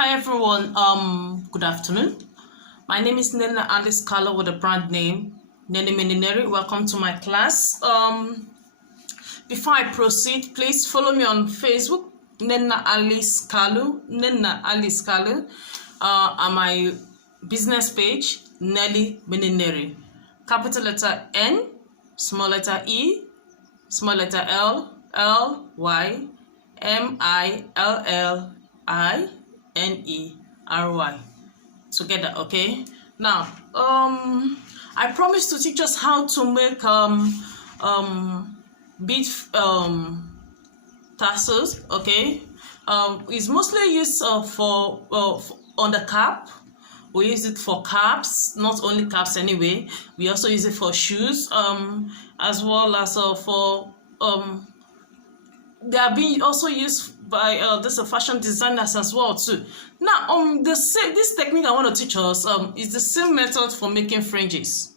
Hi everyone, good afternoon. My name is Nena Alice Carlo with the brand name Nene Menineri. Welcome to my class. Before I proceed, please follow me on Facebook, Nena Alice Carlo, Nena Alice Carlo, and my business page, Nelly Menineri. Capital letter N, small letter E, small letter L, L, Y, M-I-L-L-I-N-E-R-Y together. Okay, now I promised to teach us how to make bead tassels. Okay, it's mostly used for on the cap. We use it for caps, not only caps anyway. We also use it for shoes, as well as for they are being also used by this fashion designers as well too. Now this technique I want to teach us is the same method for making fringes.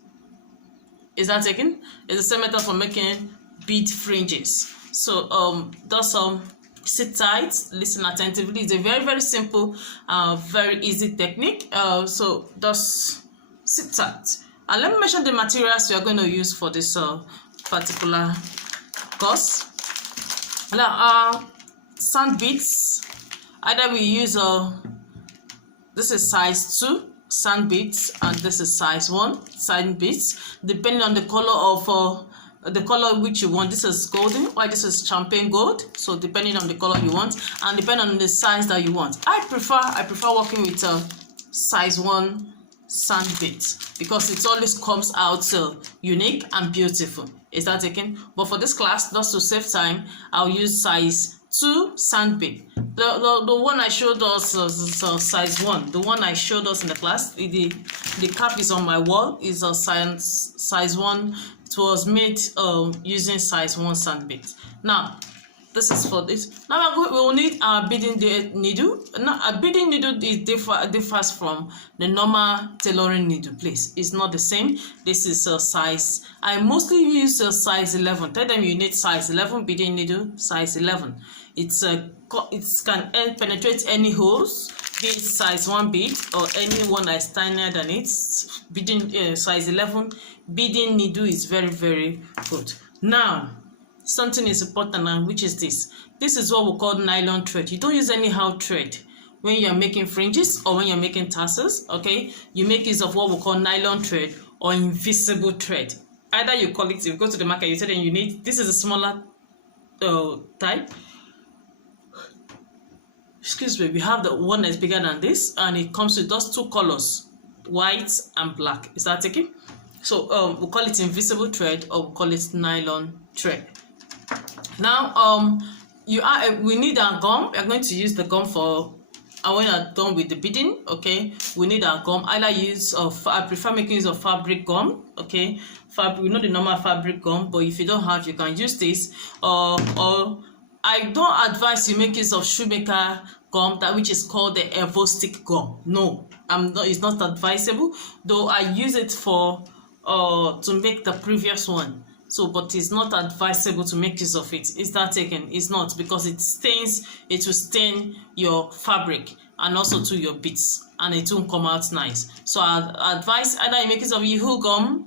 Is that taken? It's the same method for making bead fringes. So just sit tight, listen attentively. It's a very simple, very easy technique. So just sit tight and let me mention the materials we are going to use for this particular course. Now sand beads, either we use this is size 2 sand beads and this is size 1 sand beads, depending on the color of the color which you want. This is golden, while this is champagne gold. So depending on the color you want and depending on the size that you want. I prefer working with size 1 sand beads because it always comes out unique and beautiful. Is that taken? But for this class, just to save time, I'll use size 2 sand bead. The one I showed us is size 1. The one I showed us in the class, the cap is on my wall, is a size 1. It was made using size 1 sand bead. Now this is for this. Now we will need our beading needle. Now a beading needle differs from the normal tailoring needle. Please, it's not the same. This is a size. I mostly use a size 11. Tell them you need size 11 beading needle. Size 11. It can penetrate any holes, be it size 1 bead or any one that is tinier than it. Beading size 11 beading needle is very good. Now something is important now, which is this. This is what we call nylon thread. You don't use anyhow thread when you are making fringes or when you're making tassels. Okay, you make use of what we call nylon thread or invisible thread. Either you call it, if you go to the market, you tell them you need, this is a smaller type. Excuse me, we have the one that's bigger than this, and it comes with those 2 colors, white and black. Is that taken? So we call it invisible thread or we call it nylon thread. Now we need our gum. We're going to use the gum for when you're done with the beading. Okay, we need our gum. Either use of, I prefer making use of fabric gum. Okay, fabric, we know the normal fabric gum, but if you don't have, you can use this. Or I don't advise you make use of shoemaker gum, that which is called the Evo stick gum. No, it's not advisable. Though I use it for to make the previous one. So, but it's not advisable to make use of it. Is that taken? It's not, because it stains. It will stain your fabric and also to your beads, and it won't come out nice. So I advise either you make use of Yoo-hoo gum,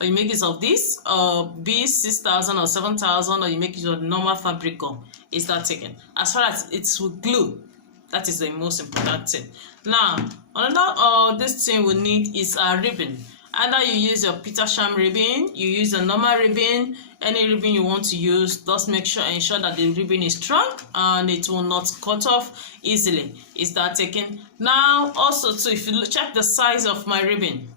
or you make use of this B6000 or 7000, or you make use of normal fabric gum. Is that taken? As far as it's with glue, that is the most important thing. Now another this thing we need is a ribbon. Either you use your Petersham ribbon, you use a normal ribbon, any ribbon you want to use. Just ensure that the ribbon is strong and it will not cut off easily. Is that taken? Now also too, if you check the size of my ribbon,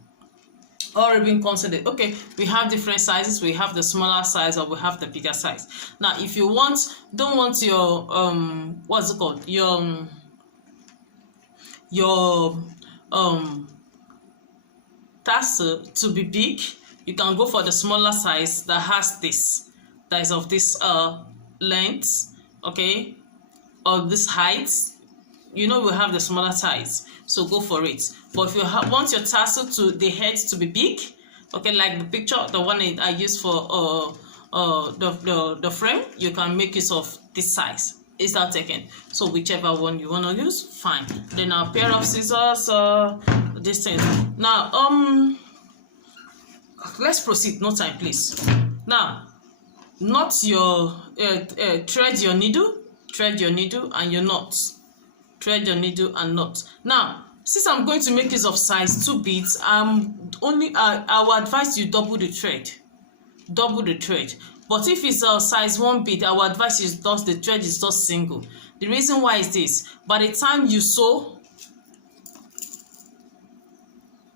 all ribbon comes with it. Okay, we have different sizes. We have the smaller size or we have the bigger size. Now if you don't want your what's it called, your tassel to be big, you can go for the smaller size that has this, that is of this length, okay, or this height. You know, we have the smaller size, so go for it. But if you want your tassel the head to be big, okay, like the picture, the one I use for the frame, you can make use of this size. Is that taken? So whichever one you want to use, fine. Then a pair of scissors, this thing. Now let's proceed. No time, please. Now knot your thread your needle and your knot. Thread your needle and knot. Now since I'm going to make use of size 2 beads, I will advise you double the thread. But if it's a size 1 bead, I will advise you just the thread is just single. The reason why is this: by the time you sew,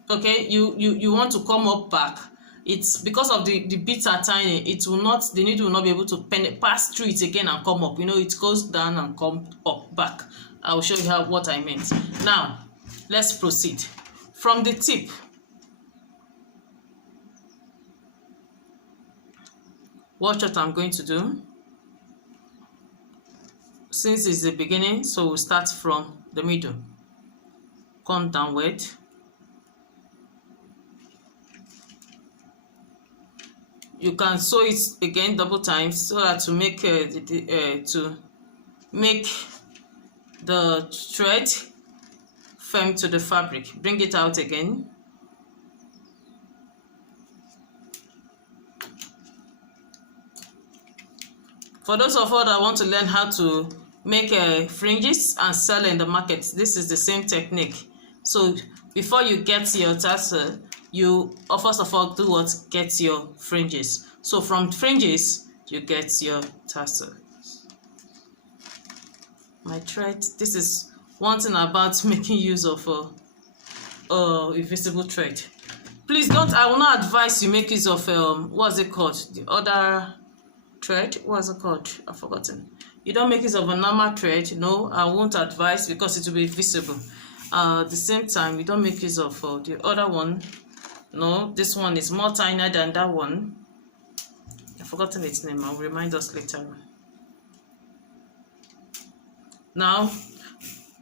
okay, you want to come up back, it's because of the beads are tiny, it will not, the needle will not be able to pass through it again and come up. You know, it goes down and come up back. I will show you what I meant. Now let's proceed from the tip. Watch what I'm going to do. Since it's the beginning, so we'll start from the middle. Come downward. You can sew it again double times so that to make the thread firm to the fabric. Bring it out again. For those of us that want to learn how to make fringes and sell in the market, this is the same technique. So before you get your tassel, you first of all do what? Get your fringes. So from fringes, you get your tassel. My thread. This is one thing about making use of invisible thread. Please don't. I will not advise you make use of what's it called? The other thread. What's it called? I've forgotten. You don't make use of a normal thread. No, I won't advise because it will be visible. At the same time, you don't make use of the other one. No, this one is more tinier than that one. I've forgotten its name. I'll remind us later. Now,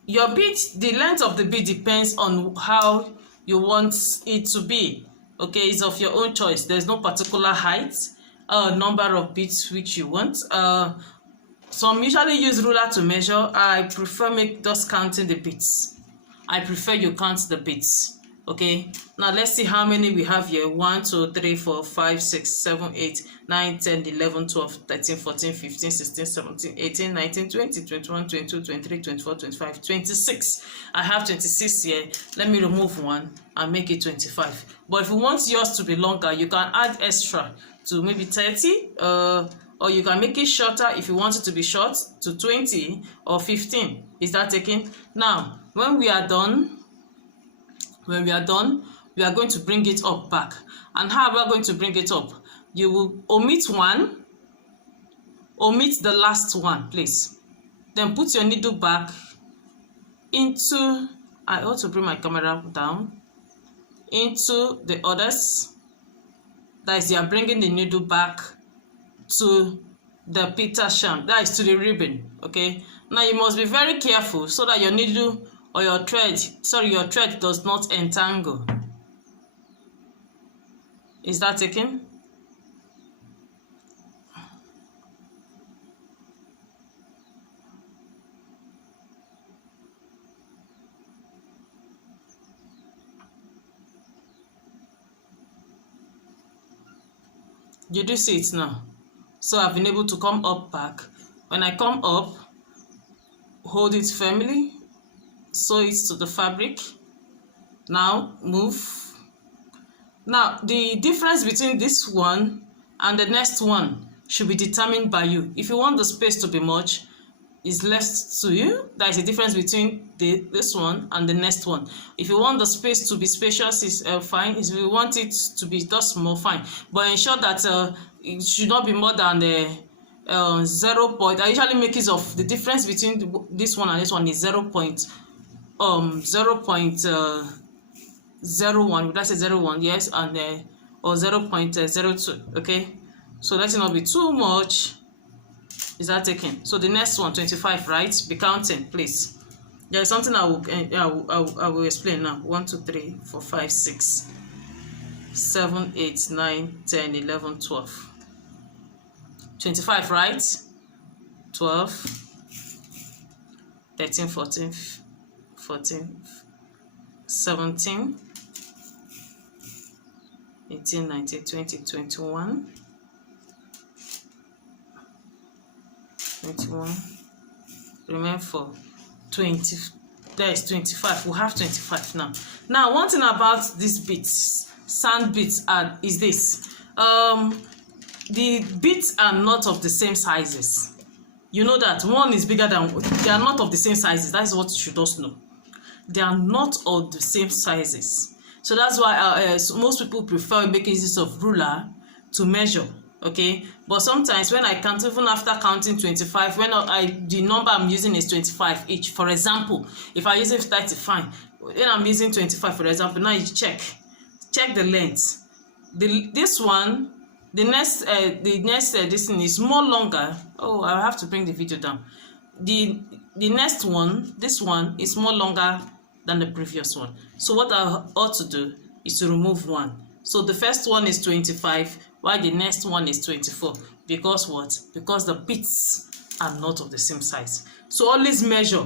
your bead, the length of the bead depends on how you want it to be. Okay, it's of your own choice. There's no particular height, number of beads which you want. Some usually use ruler to measure. I prefer just counting the beads. I prefer you count the beads. Okay, now let's see how many we have here. 1, 2, 3, 4, 5, 6, 7, 8, 9, 10, 11, 12, 13, 14, 15, 16, 17, 18, 19, 20, 21, 22, 23, 24, 25, 26. I have 26 here. Let me remove one and make it 25. But if you want yours to be longer, you can add extra to maybe 30, or you can make it shorter if you want it to be short to 20 or 15. Is that taken? Now, when we are done, we are going to bring it up back. And how we are going to bring it up? You will omit one, omit the last one, please. Then put your needle back into, I ought to bring my camera down, into the others. That is, you are bringing the needle back to the pita shank, that is to the ribbon. Okay, now you must be very careful so that your needle or your thread does not entangle. Is that taken? You do see it now. So I've been able to come up back. When I come up, hold it firmly, sew it to the fabric. Now move. Now the difference between this one and the next one should be determined by you. If you want the space to be much, is left to you. That is the difference between this one and the next one. If you want the space to be spacious, is fine. If you want it to be just small, fine. But ensure that it should not be more than 0 point. I usually make use of the difference between this one and this one is 0.01. Would I say 0.1? Yes, and or 0.02. Okay, so let it not be too much. Is that taken? So the next one, 25, right? Be counting, please. There is something I will explain now. 1, 2, 3, 4, 5, 6, 7, 8, 9, 10, 11, 12. 25, right? 12, 13, 14, 14, 17, 18, 19, 20, 21, 21, remain for 20, there is 25. We have 25 now. Now, one thing about these beads, sand beads, is this. The beads are not of the same sizes. You know that one is bigger than, they are not of the same sizes. That is what you should also know. They are not of the same sizes. So that's why so most people prefer making use of ruler to measure. Okay, but sometimes when I count, even after counting 25, when the number I'm using is 25 each. For example, if I'm using 35, when I'm using 25, for example, now you check the length. This one, the next this thing is more longer. Oh, I have to bring the video down. The next one, this one is more longer than the previous one. So what I ought to do is to remove one. So the first one is 25, while the next one is 24. Because what? Because the beads are not of the same size. So always measure,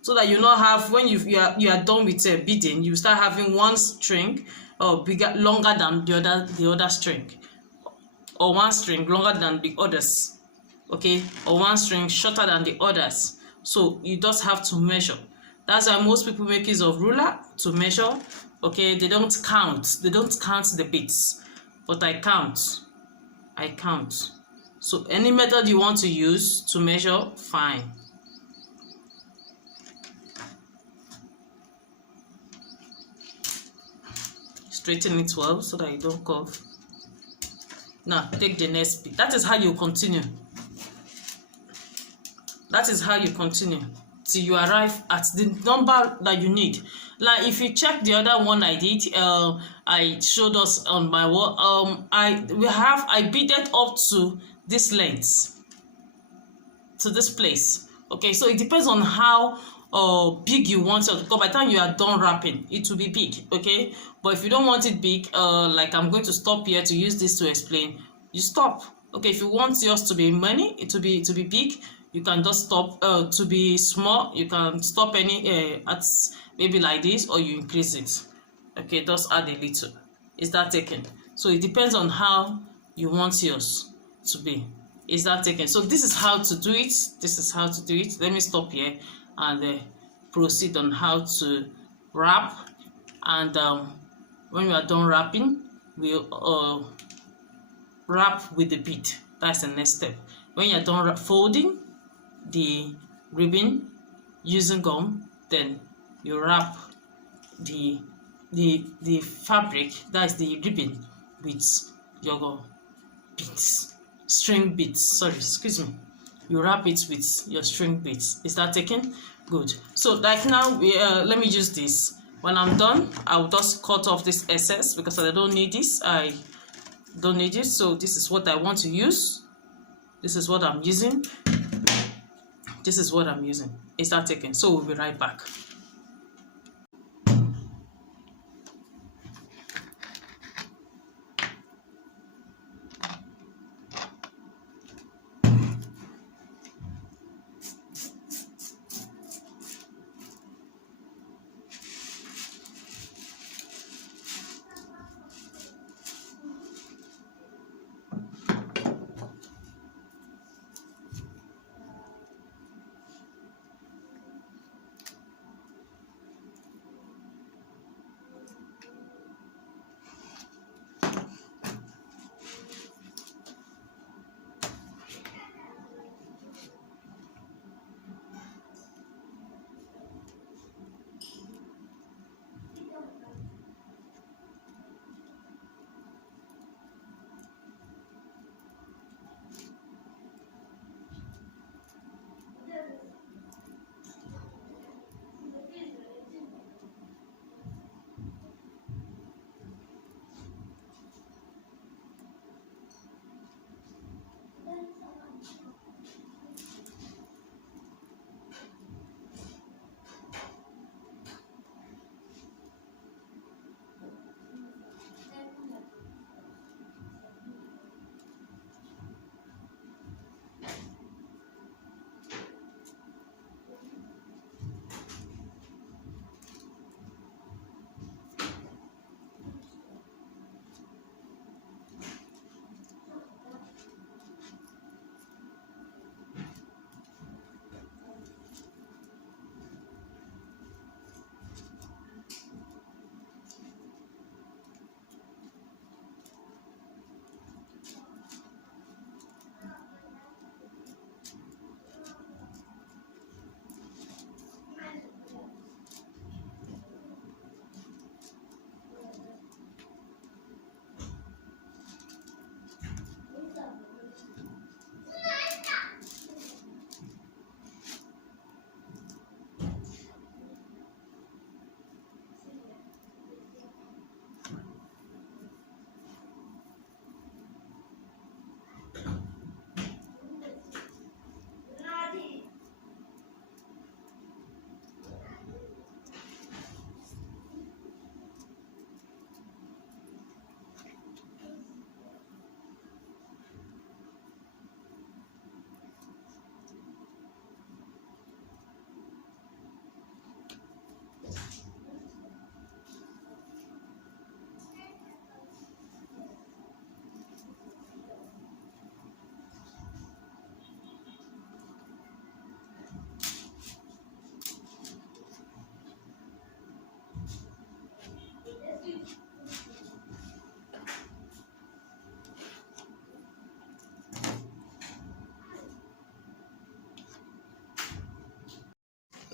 so that you not have, when you are done with beading, you start having one string longer than the other string, or one string longer than the others, okay, or one string shorter than the others. So you just have to measure. That's why most people make use of ruler to measure. Okay, they don't count the beads, but I count. So any method you want to use to measure, fine. Straighten it well so that you don't curve. Now take the next bead. That is how you continue. Till you arrive at the number that you need. Like if you check the other one I did, I showed us on my wall. I beaded up to this length, to this place. Okay, so it depends on how big you want it, because by the time you are done wrapping, it will be big. Okay, but if you don't want it big, like I'm going to stop here to use this to explain. You stop. Okay, if you want yours to be it to be big, you can just stop. To be small, you can stop any at maybe like this, or you increase it. Okay, just add a little. Is that taken? So it depends on how you want yours to be. Is that taken? So this is how to do it. Let me stop here and proceed on how to wrap. And when we are done wrapping, we'll wrap with the bead. That's the next step. When you're done folding the ribbon using gum, then you wrap the fabric, that's the ribbon, with your beads, string beads. Sorry, excuse me. You wrap it with your string beads. Is that taken? Good. So like now, let me use this. When I'm done, I'll just cut off this excess because I don't need this. I don't need it. So this is what I want to use. This is what I'm using. Is that taken? So we'll be right back.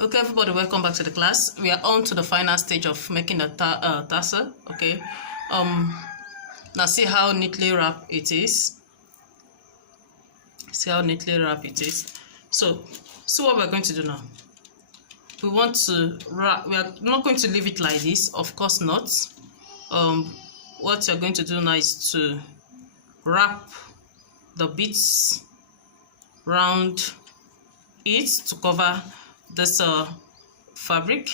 Okay, everybody, welcome back to the class. We are on to the final stage of making the tassel. Okay, now see how neatly wrapped it is. See how neatly wrapped it is. So what we're going to do now. We want to wrap. We are not going to leave it like this, of course not. What you're going to do now is to wrap the beads round it to cover this fabric.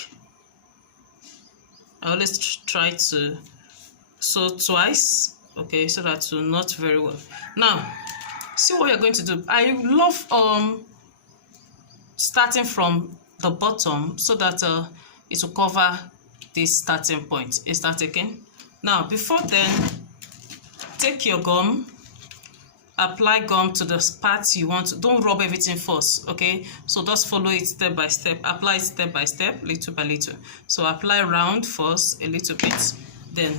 I always try to sew twice, okay, so that will knot very well. Now see what you're going to do. I love starting from the bottom so that it will cover this starting point. Is that okay? Now before then, take your gum, apply gum to the parts you want. Don't rub everything first, okay? So just follow it step by step. Apply it step by step, little by little. So apply round first a little bit, then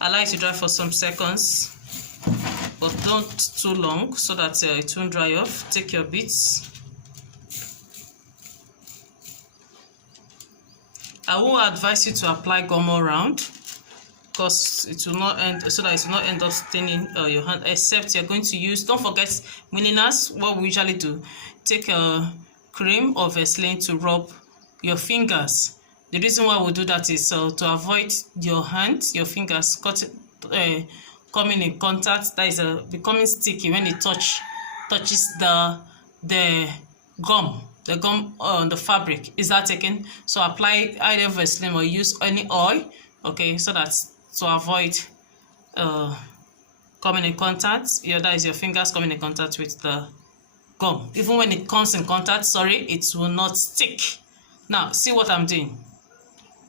allow it to dry for some seconds, but not too long so that it won't dry off. Take your beads. I won't advise you to apply gum all around, because it will not end, so that it will not end up staining your hand, except you're going to use, don't forget milliners. What we usually do, take a cream or Vaseline to rub your fingers. The reason why we do that is to avoid your hand, your fingers coming in contact, that is becoming sticky when it touches the gum on the fabric. Is that taken? So apply either Vaseline or use any oil, okay, so that to avoid coming in contact, that is your fingers coming in contact with the gum. Even when it comes in contact, it will not stick. Now see what I'm doing.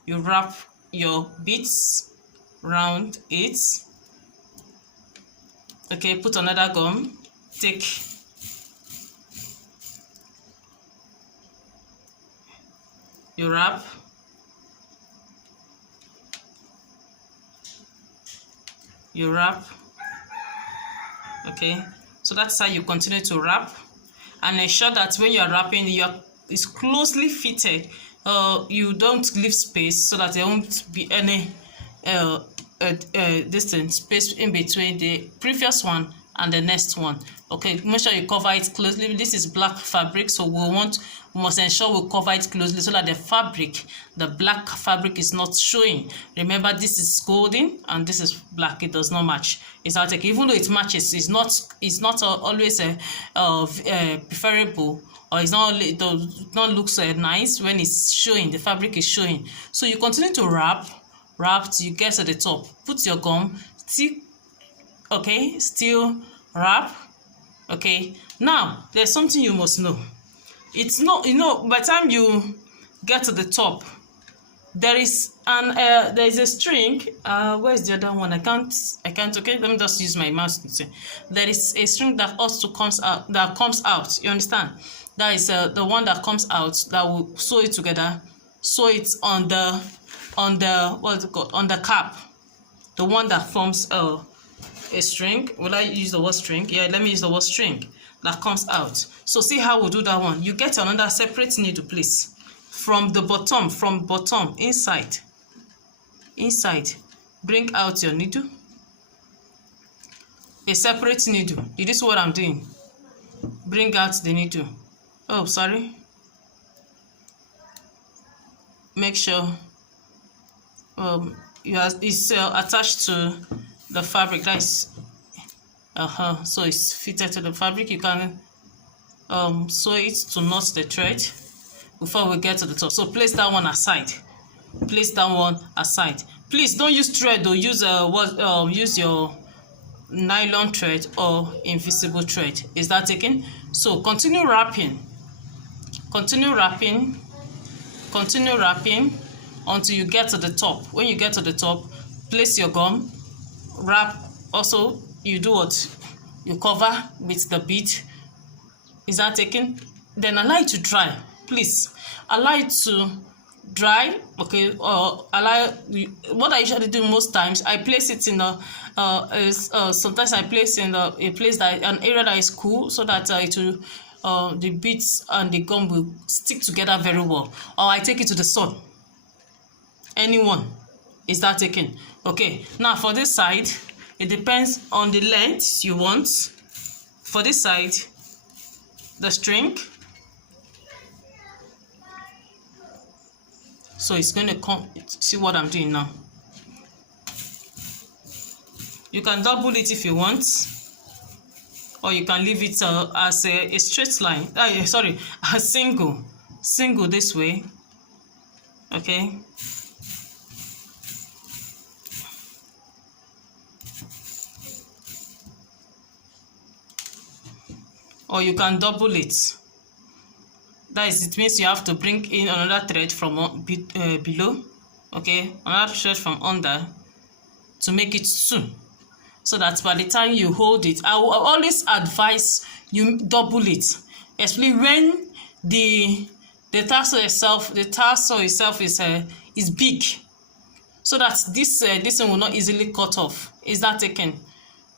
You wrap your beads round it, okay, put another gum, take you wrap, okay, so that's how you continue to wrap, and ensure that when you are wrapping, it's closely fitted. You don't leave space, so that there won't be any distance space in between the previous one and the next one. Okay, make sure you cover it closely. This is black fabric, so we must ensure we cover it closely so that the black fabric is not showing. Remember, this is golden and this is black. It does not match. It's out. Even though it matches, it's not always preferable, or it does not look so nice when it's showing. The fabric is showing. So you continue to wrap till you get to the top. Put your gum, still wrap. Okay, now there's something you must know. It's not, by the time you get to the top, there is a string. Where's the other one? I can't. Okay, let me just use my mouse to say. There is a string that also comes out. You understand? That is the one that comes out, that will sew it together. Sew it on the what is it called? On the cap, the one that forms a string. Will I use the word string? Yeah, let me use the word string that comes out. So see how we do that one. You get another separate needle, please, from bottom inside, bring out your needle, a separate needle. This is what I'm doing. Bring out the needle. Oh, sorry. Make sure it's attached to the fabric. That is so it's fitted to the fabric. You can sew it to knot the thread before we get to the top. So place that one aside. Please don't use thread, or use your nylon thread or invisible thread. Is that taken? So continue wrapping until you get to the top. When you get to the top, place your gum, wrap. Also, you do what? You cover with the bead. Is that taken? Then allow it to dry. Please allow it to dry, okay? Or what I usually do most times, I place it in sometimes I place in a place an area that is cool, so that it will the beads and the gum will stick together very well. Or I take it to the sun. Anyone is that taken? Okay, now for this side, it depends on the length you want. For this side, the string, so it's going to come. See what I'm doing now. You can double it if you want, or you can leave it as a straight line. Sorry, a single this way. Okay. Or you can double it. That is, it means you have to bring in another thread from below. Okay, another thread from under to make it two. So that by the time you hold it, I will always advise you double it, especially when the tarsal itself is big, so that this one will not easily cut off. Is that taken?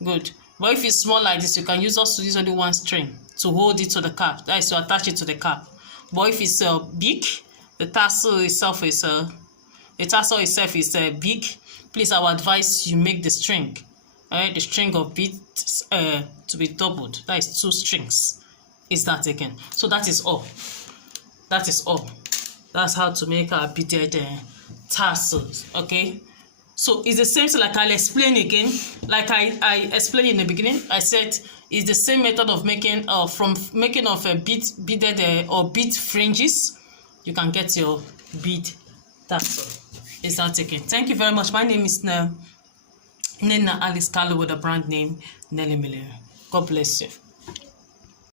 Good. But if it's small like this, you can use only one string to hold it to the cap. That is to attach it to the cap. But if it's big, the tarsal itself is big. Please, I would advise you make the string. The string of beads to be doubled. That is 2 strings. Is that taken? So that is all. That is all. That's how to make our beaded tarsals. Okay. So it's the same thing. Like I'll explain again. Like I explained in the beginning. I said it's the same method of making from making of a beaded or bead fringes. You can get your bead tarsal. Is that taken? Thank you very much. My name is Nena Alice Carlo with the brand name Nelly Miller. God bless you.